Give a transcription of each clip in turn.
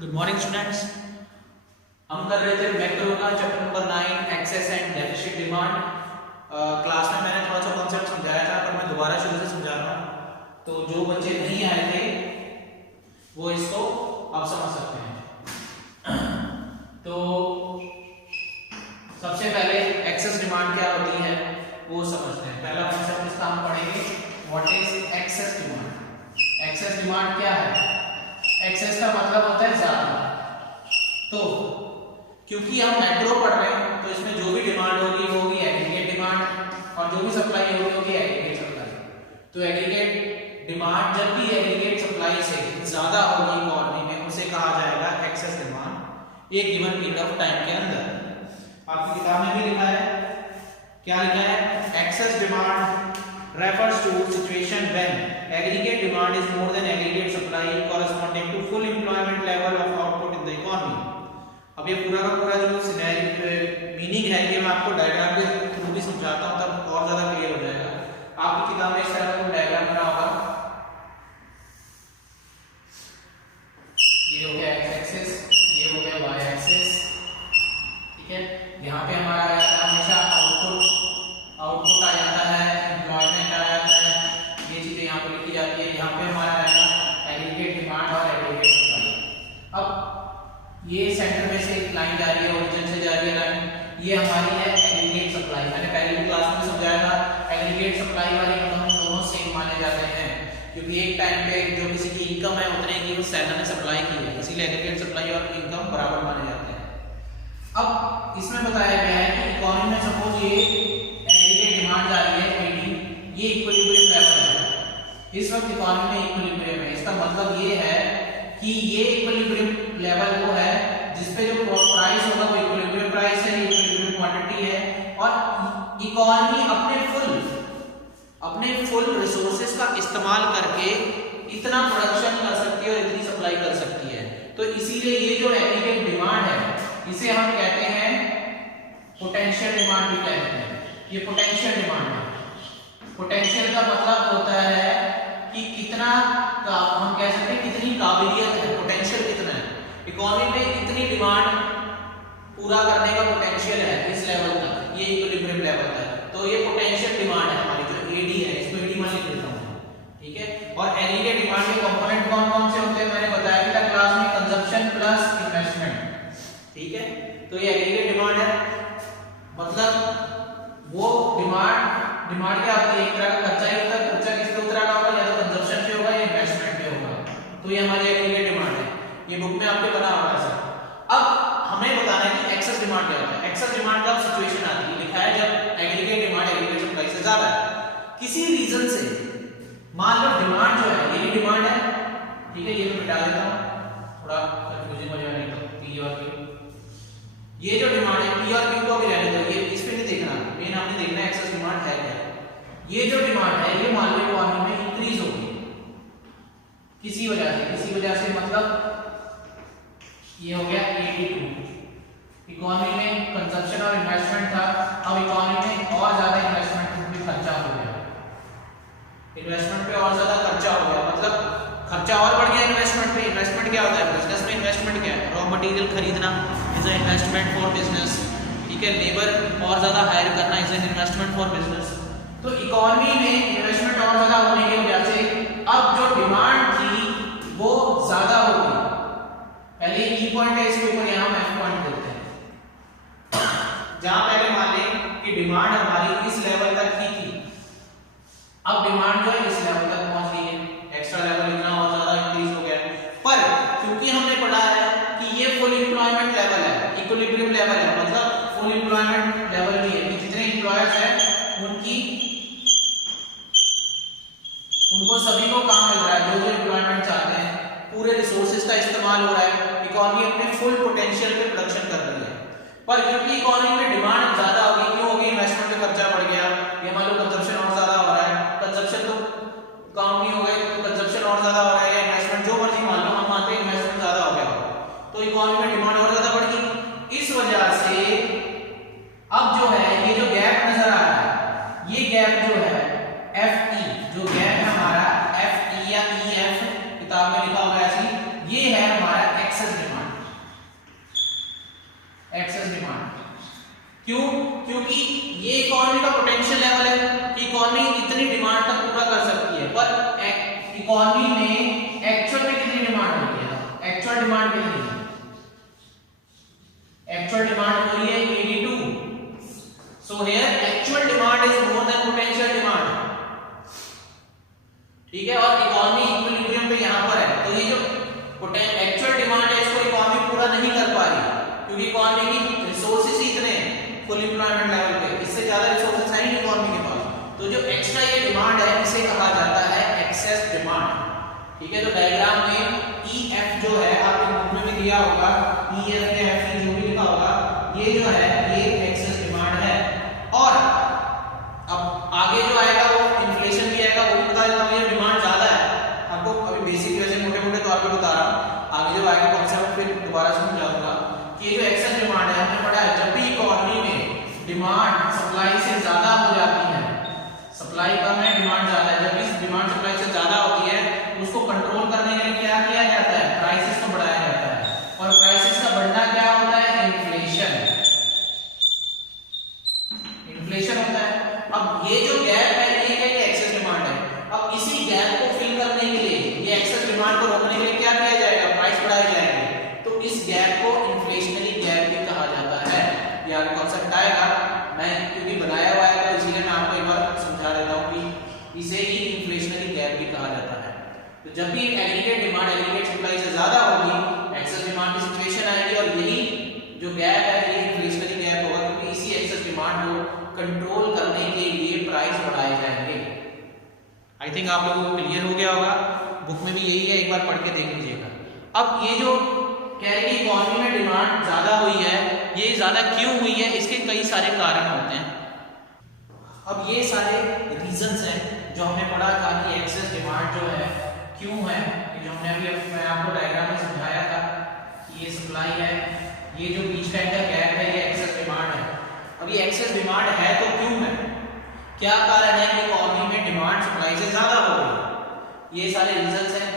Good morning students. हम कर रहे थे मैक्रो का chapter number 9 excess and deficit demand. Class में मैंने थोड़ा सा कॉन्सेप्ट समझाया था, पर मैं दोबारा शुरू से समझा रहा हूँ, तो जो बच्चे नहीं आए थे वो इसको आप समझ सकते हैं। तो सबसे पहले एक्सेस डिमांड क्या होती है वो समझते हैं। पहला कॉन्सेप्ट इसका हम पढ़ेंगे, what is excess demand. Excess demand क्या है? एक्सेस का मतलब होता है ज्यादा। तो क्योंकि हम मैक्रो पढ़ रहे हैं तो इसमें जो भी डिमांड होगी वो होगी एग्रीगेट डिमांड, और जो भी सप्लाई होगी होगी एग्रीगेट सप्लाई। तो एग्रीगेट डिमांड जब भी एग्रीगेट सप्लाई से ज्यादा होगी इकोनॉमी में, उसे कहा जाएगा एक्सेस डिमांड एक गिवन पीरियड ऑफ टाइम के अंदर। आपकी किताब में भी लिखा है, क्या लिखा है? Excess demand refers to situation when aggregate demand is more than aggregate supply corresponding to full employment level of output in the economy। अब ये पूरा का पूरा जो मीनिंग है ये मैं आपको डायग्राम के थ्रू भी समझाता हूँ, तब और ज्यादा क्लियर हो जाएगा। आपकी किताब में इस तरह का डायग्राम बना होगा, ये हो गया एक्स एक्सिस, ये हो गया वाई एक्सिस, ठीक है। यहाँ पे हमारा हमेशा आउटपुट आ जाता है, एम्प्लॉयमेंट आ जाता है, ये चीजें यहाँ पे लिखी जाती है। यहाँ पे हमारा रहेगा एग्रीगेट डिमांड और एग्रीगेट सप्लाई। अब ये सेंटर में से एक लाइन जा रही है, ओरिजिन से जा रही है लाइन, ये हमारी है एग्रीगेट सप्लाई। मैंने पहले क्लास में समझाया था एग्रीगेट सप्लाई वाले इनकम दोनों सेम माने जाते हैं, क्योंकि एक टाइम पे जो किसी की इनकम है उतने की उस सेलर ने सप्लाई की है, इसीलिए एग्रीगेट सप्लाई और इनकम बराबर माने जाते हैं। अब इसमें बताया गया है कि इकोनॉमी में सपोज ये डिमांड जा रही है 80, ये इक्विलिब्रियम लेवल है, इस वक्त इकोनॉमी में इक्विलिब्रियम है। इसका मतलब ये है कि ये इक्विलिब्रियम लेवल वो है जिस पे जो प्राइस होगा वो इक्विलिब्रियम प्राइस है, इक्विलिब्रियम क्वांटिटी है, और इकोनॉमी अपने फुल रिसोर्सेज का इस्तेमाल करके इतना प्रोडक्शन कर सकती है और इतनी सप्लाई कर सकती है। तो इसीलिए ये जो एग्रीगेट डिमांड है इसे हम कहते हैं पोटेंशियल डिमांड भी कहते हैं। ये पोटेंशियल डिमांड है। पोटेंशियल का मतलब होता है कि कितना का हम कह सकते हैं कितनी काबिलियत है, पोटेंशियल कितना है। इकोनॉमी में इतनी डिमांड पूरा करने का पोटेंशियल है इस लेवल तक, ये इक्विलिब्रियम लेवल तक। तो ये पोटेंशियल डिमांड है हमारी, जो एडी है, इसको एडी मान लिख देता हूं, ठीक है। और एग्रीगेट डिमांड के कंपोनेंट कौन कौन से होते हैं मैंने बताया था क्लास में, कंजप्शन प्लस इन्वेस्टमेंट, ठीक है। तो ये एग्रीगेट डिमांड है, मतलब वो डिमांड क्या होती है, एक तरह का खर्चा ही होता है। खर्चा किस पे उतरा होगा, या तो कंजप्शन पे होगा या इन्वेस्टमेंट पे होगा। तो ये हमारी एग्रीगेट डिमांड है, ये बुक में आपके बना हुआ है सर। अब हमें बताना है कि एक्सेस डिमांड क्या होता है। एक्सेस डिमांड का सिचुएशन आती है, लिखा है जब एग्रीगेट डिमांड एग्रीगेट सप्लाई से ज्यादा है किसी रीजन से। मान लो डिमांड जो है ये डिमांड है, ठीक है, ये मैं मिटा देता हूं थोड़ा कंफ्यूजन हो जाने तो पी और क्यू। ये जो डिमांड है पी और क्यू को भी रहने दो, ये इस पे नहीं देखना, मेन हमने देखना है एक्सेस डिमांड है क्या। ये जो डिमांड है ये मान लो इकोनॉमी में इंक्रीज होगी किसी वजह से मतलब ये हो गया 82। इकोनॉमी में कंजप्शन और इन्वेस्टमेंट था, अब इकोनॉमी में और ज्यादा इन्वेस्टमेंट पे खर्चा हो गया, इन्वेस्टमेंट पे और ज्यादा खर्चा हो गया, मतलब खर्चा और बढ़ गया इन्वेस्टमेंट पे। इन्वेस्टमेंट क्या होता है बिजनेस में? इन्वेस्टमेंट क्या है? रॉ मटेरियल खरीदना is a investment for business, ठीक है। लेबर और ज्यादा हायर करना is an investment for business. तो इकोनॉमी में इन्वेस्टमेंट और ज्यादा होने की वजह से अब जो डिमांड थी वो ज्यादा हो गई। पहले ई पॉइंट है, इसके ऊपर यहां हम एफ पॉइंट देते हैं। जहां पहले मान लें कि डिमांड हमारी इस लेवल तक ही थी, अब डिमांड जो है इस लेवल तक पहुंच गई है, एक्स्ट्रा लेवल इतना और ज्यादा इंक्रीज हो गया है। पर क्योंकि हमने पढ़ा है कि ये फुल एम्प्लॉयमेंट लेवल है, इक्विलिब्रियम लेवल है, मतलब फुल एम्प्लॉयमेंट लेवल भी है कि जितने एम्प्लॉयर्स हैं उनको सभी को काम मिल रहा है, जो एम्प्लॉयमेंट चाहते हैं, पूरे रिसोर्सेज का इस्तेमाल हो रहा है, इकोनॉमी अपने फुल पोटेंशियल पे प्रोडक्शन कर रही है। पर क्योंकि इकोनॉमी में डिमांड ज्यादा होगी, क्यों होगी? इन्वेस्टमेंट पे खर्चा बढ़ गया, ये मान लो कंजप्शन और ज्यादा हो रहा है, कंजप्शन तो काम नहीं हो गए तो कंजप्शन और ज्यादा हो रहा है, या इन्वेस्टमेंट जो मर्जी मान लो, हम मानते हैं इन्वेस्टमेंट ज्यादा हो गया, तो इकोनॉमी में डिमांड और ज्यादा बढ़ गई। इस वजह से अब जो है ये जो गैप नजर आ रहा है, ये गैप जो है FE, जो गैप है हमारा FE या EF किताब में लिखा होगा ऐसी, ये है हमारा एक्सेस डिमांड। क्यों? क्योंकि ये इकोनॉमी का पोटेंशियल लेवल है कि इकोनॉमी इतनी डिमांड तक पूरा कर सकती है, पर इकोनॉमी में एक्चुअल में कितनी डिमांड होती है? एक्चुअल डिमांड कितनी है? एक्चुअल डिमांड हो रही है 82. So here actual demand is more than potential demand. ठीक है, और इकोनॉमी इक्विलिब्रियम पे यहां पर है, तो ये जो एक्चुअल डिमांड है इसको इकोनॉमी पूरा नहीं कर पा रही, क्योंकि इकोनॉमी की रिसोर्सेज ही इतने हैं फुल एम्प्लॉयमेंट लेवल पे, इससे ज्यादा रिसोर्सेज है नहीं इकोनॉमी के पास. तो जो एक्स्ट्रा ये डिमांड है इसे कहा जाता है एक्सेस डिमांड. ठीक है, तो डायग्राम में EF जो है आपके बुक में भी दिया होगा, EF या F जो भी लिखा होगा, ये जो है ये एक्सेस डिमांड है. और अब आगे जो आएगा वो इन्फ्लेशन भी आएगा, वो भी बता देता हूं. ये डिमांड ज्यादा है, आपको अभी बेसिक वैसे मोटे-मोटे तौर पे बता रहा हूं, आगे जब आएगा कॉन्सेप्ट फिर दोबारा समझाऊंगा कि ये जो एक्सेस डिमांड है हमने पढ़ा है, जब भी इकोनॉमी में डिमांड सप्लाई से ज्यादा हो जाती है, सप्लाई कम है डिमांड ज्यादा है, जब भी डिमांड सप्लाई से ज्यादा होती है उसको कंट्रोल करने के लिए क्या किया जाता है? प्राइसेस को बढ़ाया जाता है. और प्राइसेस का बढ़ना क्या होता है? इन्फ्लेशन. इन्फ्लेशन होता है. अब ये जो गैप है ये क्या है? एक्सेस डिमांड है. अब इसी गैप को फिल करने के लिए, ये एक्सेस डिमांड को रोकने के लिए क्या किया जाएगा? प्राइस बढ़ाए जाएंगे. तो इस गैप को इन्फ्लेशनरी गैप भी कहा जाता है. ये आगे कॉन्सेप्ट आएगा, मैं क्योंकि बनाया हुआ है तो इसीलिए मैं आपको एक बार समझा देता हूं कि इसे ही इन्फ्लेशनरी गैप भी कहा जाता है. तो जब भी एग्रीगेट डिमांड एग्रीगेट सप्लाई से ज्यादा होगी, एक्सेस डिमांड की सिचुएशन आएगी, और यही जो गैप है ये इन्फ्लेशनरी गैप होगा, क्योंकि इसी एक्सेस डिमांड को कंट्रोल करने के लिए प्राइस बढ़ाए जाएंगे. आई थिंक आप लोगों को क्लियर हो गया होगा, बुक में भी यही है, एक बार पढ़ के देख लीजिएगा. अब ये जो कह रहे हैं इकोनॉमी में डिमांड ज्यादा हुई है, ये ज्यादा क्यों हुई है? इसके कई सारे कारण होते हैं. अब ये सारे रीजंस हैं जो हमने पढ़ा था कि एक्सेस डिमांड जो है क्यों है, जो हमने अभी मैं आपको डायग्राम में समझाया था कि ये सप्लाई है, ये जो बीच का गैप है ये एक्सेस डिमांड है. अब ये एक्सेस डिमांड है तो क्यों है? क्या कारण है कि इकोनॉमी में डिमांड सप्लाई से ज्यादा हो गई? ये सारे रीजंस हैं.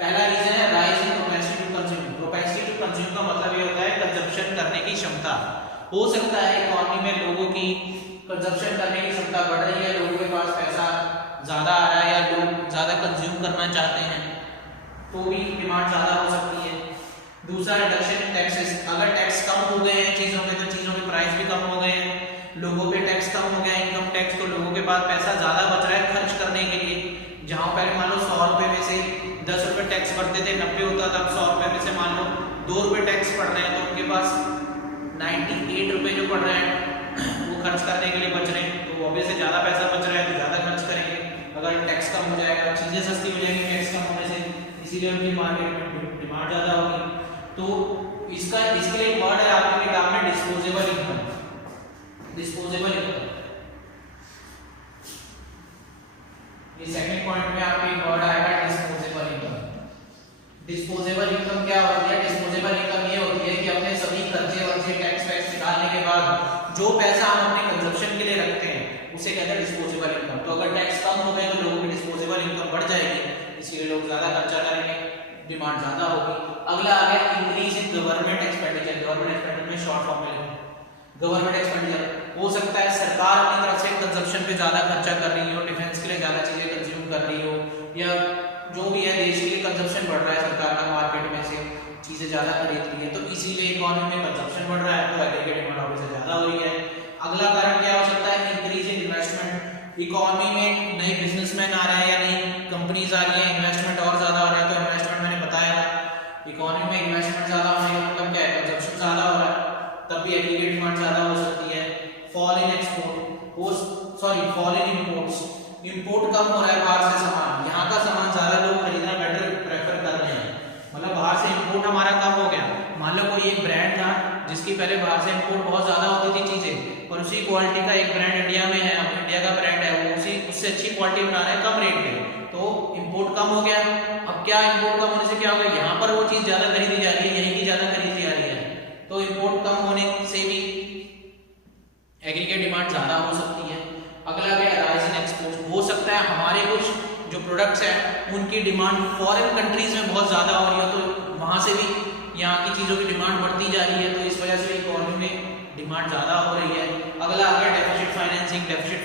पहला रीजन है rise in propensity to consume. Propensity to consume का मतलब ये होता है कंजप्शन करने की क्षमता. हो सकता है इकोनॉमी में लोगों की कंजप्शन करने की क्षमता बढ़ रही है, लोगों के पास पैसा ज्यादा आ रहा है या लोग ज्यादा कंज्यूम करना चाहते हैं, तो भी डिमांड ज्यादा हो सकती है. दूसरा रिडक्शन इन टैक्सेस. अगर टैक्स कम हो गए हैं चीजों पे तो चीजों के प्राइस भी कम हो गए हैं. लोगों पे टैक्स कम हो गया, इनकम टैक्स, तो लोगों के पास पैसा ज्यादा बच रहा है खर्च करने के लिए. जहां पहले मान लो 100 रुपए में से 10 रुपए टैक्स भरते थे, 90 होता था, अब 100 रुपए में से मान लो 2 रुपए टैक्स पड़ रहे हैं, तो उनके पास 98 रुपए जो पड़ रहे हैं वो खर्च करने के लिए बच रहे हैं. तो ऑब्वियसली ज्यादा पैसा बच रहा है तो ज्यादा खर्च करेंगे. अगर टैक्स कम हो जाएगा, चीजें सस्ती हो जाएंगी टैक्स कम होने से, इसीलिए उनकी मार्केट में डिमांड ज्यादा होगी. तो इसके लिए एक वर्ड है आपके किताब में, डिस्पोजेबल इनकम. डिस्पोजेबल इनकम, ये सेकंड पॉइंट में आपके एक वर्ड आएगा डिस्पोजेबल इनकम. डिस्पोजेबल इनकम क्या होती है? डिस्पोजेबल इनकम ये होती है कि अपने सभी खर्चे वर्चे टैक्स वैक्स निकालने के बाद जो पैसा हम अपने कंजप्शन के लिए रखते हैं उसे कहते हैं डिस्पोजेबल इनकम. तो अगर टैक्स कम हो गए तो लोगों की डिस्पोजेबल इनकम बढ़ जाएगी, इसलिए लोग ज्यादा खर्चा करेंगे, डिमांड ज्यादा होगी. अगला आ गया increase in government expenditure. Government expenditure में शॉर्ट फॉर्म में गवर्नमेंट एक्सपेंडिचर हो सकता है सरकार अपनी तरफ से कंजप्शन पे ज्यादा खर्चा कर रही हो, डिफेंस के लिए ज्यादा चीजें कंज्यूम कर रही हो, या जो भी है देश के लिए कंजप्शन बढ़ रहा है, सरकार का मार्केट में से चीजें ज्यादा खरीद रही है, तो इसीलिए इकोनॉमी में कंजप्शन बढ़ रहा है, तो एग्रीगेट डिमांड ऑब्वियसली ज्यादा हो रही है. अगला कारण क्या हो सकता है? Increase in investment. इकोनॉमी में नए बिजनेसमैन आ रहे हैं या नई कंपनीज आ रही है, इन्वेस्टमेंट और ज्यादा हो रहा है. तो इन्वेस्टमेंट मैंने बताया इकोनॉमी में इन्वेस्टमेंट ज्यादा होने का मतलब क्या है? कंजप्शन ज्यादा हो रहा है, तब भी एग्रीगेट डिमांड ज्यादा हो सकती है. Fall in export, fall in imports. Import कम हो रहा है बाहर से सामान, यहाँ का सामान ज्यादा लोग खरीदना बेटर प्रेफर कर रहे हैं, मतलब बाहर से इंपोर्ट हमारा कम हो गया. मान लो कोई एक ब्रांड था जिसकी पहले बाहर से इंपोर्ट बहुत ज्यादा होती थी चीजें, और उसी क्वालिटी का एक ब्रांड इंडिया में है, इंडिया का ब्रांड है, वो उससे अच्छी क्वालिटी बना रहा है कम रेट पे, तो इंपोर्ट कम हो गया. अब क्या इंपोर्ट कम होने से क्या होगा? यहाँ पर वो चीज ज्यादा खरीदी जा रही है, यहीं की ज्यादा खरीदी जा रही है, तो इंपोर्ट कम होने से भी एग्रीगेट डिमांड ज्यादा हो सकती है. अगला क्या है? Rise in export. हो सकता है हमारे कुछ जो प्रोडक्ट्स हैं उनकी डिमांड फॉरेन कंट्रीज में बहुत ज्यादा हो रही है, तो वहां से भी यहाँ की चीजों की डिमांड बढ़ती जा रही है, तो इस वजह से इकोनॉमी में डिमांड ज्यादा हो रही है.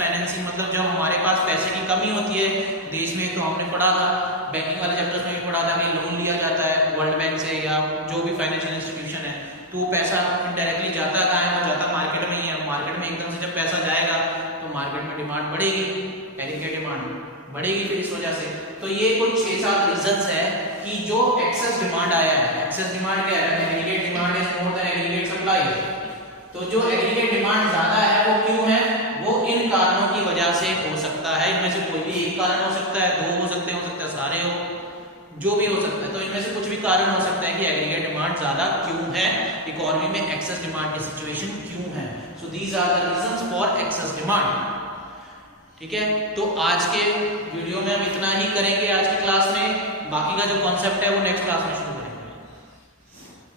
फाइनेंसिंग मतलब जब हमारे पास पैसे की कमी होती है देश में, तो हमने पढ़ा था बैंकिंग वाले चैप्टर्स में भी पढ़ा था कि लोन लिया जाता है वर्ल्ड बैंक से या जो भी फाइनेंशियल इंस्टीट्यूशन है, तो पैसा इनडायरेक्टली जाता कहाँ है, वो जाता मार्केट में ही है। मार्केट में एकदम से जब पैसा जाएगा तो मार्केट में डिमांड बढ़ेगी, एग्रीगेट डिमांड बढ़ेगी फिर इस वजह से। तो ये कुछ 6-7 रीजंस है कि जो एक्सेस डिमांड आया है, एक्सेस डिमांड क्या है, aggregate demand is more than aggregate supply. तो जो एग्रीगेट डिमांड ज्यादा है वो क्यों है, वो इन कारणों की वजह से हो सकता है। इनमें से कोई भी एक कारण हो सकता है, 2 हो सकते हैं, सारे हो, जो भी हो सकता है। तो इनमें से कुछ भी कारण हो सकता है कि एग्रीगेट डिमांड ज्यादा क्यों है, इकोनॉमी में एक्सेस डिमांड की सिचुएशन क्यों है। So these are the reasons for excess demand. ठीक है, तो आज के वीडियो में हम इतना ही करेंगे आज की क्लास में। बाकी का जो कॉन्सेप्ट है वो नेक्स्ट क्लास में शुरू